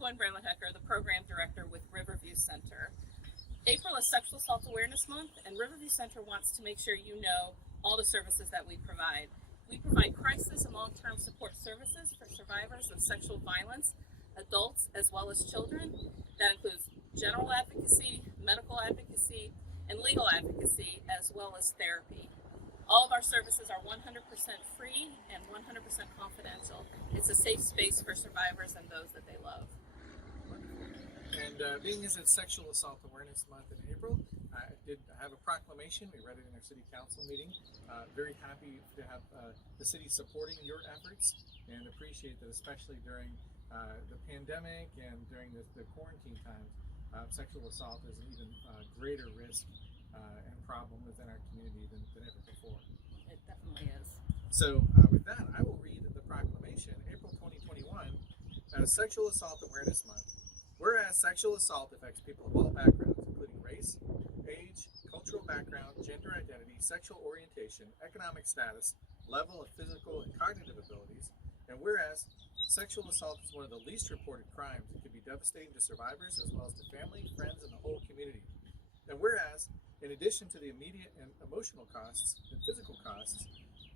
Gwen Bramlet-Hecker, the Program Director with Riverview Center. April is Sexual Assault Awareness Month, and Riverview Center wants to make sure you know all the services that we provide. We provide crisis and long-term support services for survivors of sexual violence, adults as well as children. That includes general advocacy, medical advocacy, and legal advocacy, as well as therapy. All of our services are 100% free and 100% confidential. It's a safe space for survivors and those that they love. And being as it's Sexual Assault Awareness Month in April, I did have a proclamation. We read it in our city council meeting. Very happy to have the city supporting your efforts, and appreciate that, especially during the pandemic and during the quarantine times, sexual assault is an even greater risk and problem within our community than ever before. It definitely is. So with that, I will read the proclamation. April 2021, as Sexual Assault Awareness Month. Whereas sexual assault affects people of all backgrounds, including race, age, cultural background, gender identity, sexual orientation, economic status, level of physical and cognitive abilities, and whereas sexual assault is one of the least reported crimes that can be devastating to survivors as well as to family, friends, and the whole community. And whereas, in addition to the immediate and emotional costs and physical costs,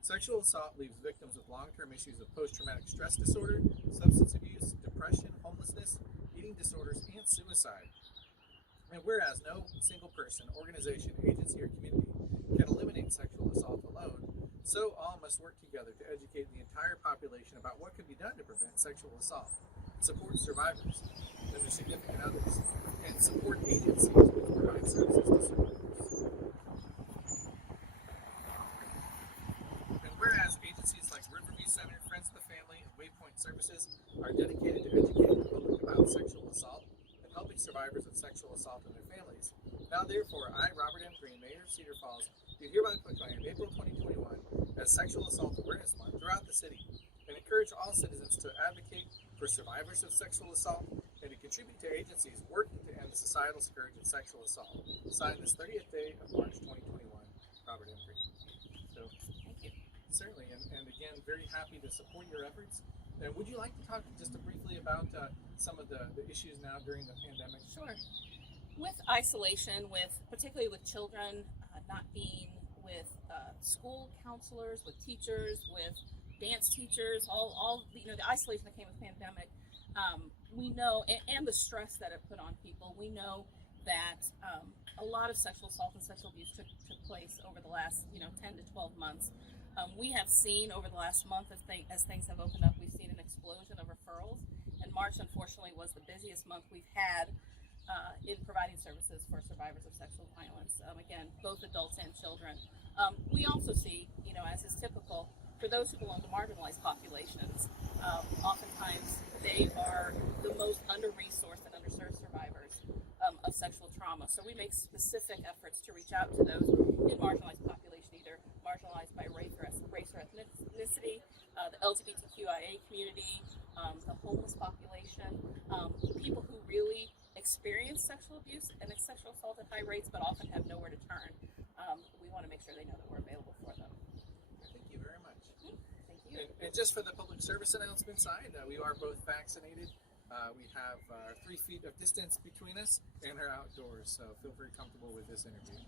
sexual assault leaves victims with long-term issues of post-traumatic stress disorder, substance abuse, depression, homelessness, eating disorders, and suicide. And whereas no single person, organization, agency, or community can eliminate sexual assault alone, so all must work together to educate the entire population about what can be done to prevent sexual assault, support survivors and their significant others, and support agencies which provide services to survivors. And whereas agencies like Riverview Center, Friends of the Family, and Waypoint Services are dedicated to educating the public about sexual assault and helping survivors of sexual assault and their families. Now therefore, I, Robert M. Green, Mayor of Cedar Falls, do hereby proclaim April 2021 as Sexual Assault Awareness Month throughout the city, and encourage all citizens to advocate for survivors of sexual assault and to contribute to agencies working to end the societal scourge of sexual assault. Signed this 30th day of March 2021, Robert M. Green. So, Thank you. certainly, and again, very happy to support your efforts. And would you like to talk just briefly about some of the issues now during the pandemic? Sure. With isolation, particularly with children not being with school counselors, with teachers, with dance teachers, all the isolation that came with the pandemic, we know, and the stress that it put on people, we know that a lot of sexual assault and sexual abuse took place over the last 10 to 12 months. We have seen over the last month, as things have opened up, we've seen an explosion of referrals, and March unfortunately was the busiest month we've had in providing services for survivors of sexual violence, again, both adults and children. We also see, as is typical, for those who belong to marginalized populations, oftentimes they are the most under-resourced and underserved survivors of sexual trauma. So we make specific efforts to reach out to those in marginalized population, either marginalized by race or ethnicity, the LGBTQIA community, the homeless population, people who really experience sexual abuse and sexual assault at high rates but often have nowhere to turn. We want to make sure they know that we're available for them. Thank you very much. Thank you. And just for the public service announcement side, we are both vaccinated. We have 3 feet of distance between us and are outdoors, so feel very comfortable with this interview.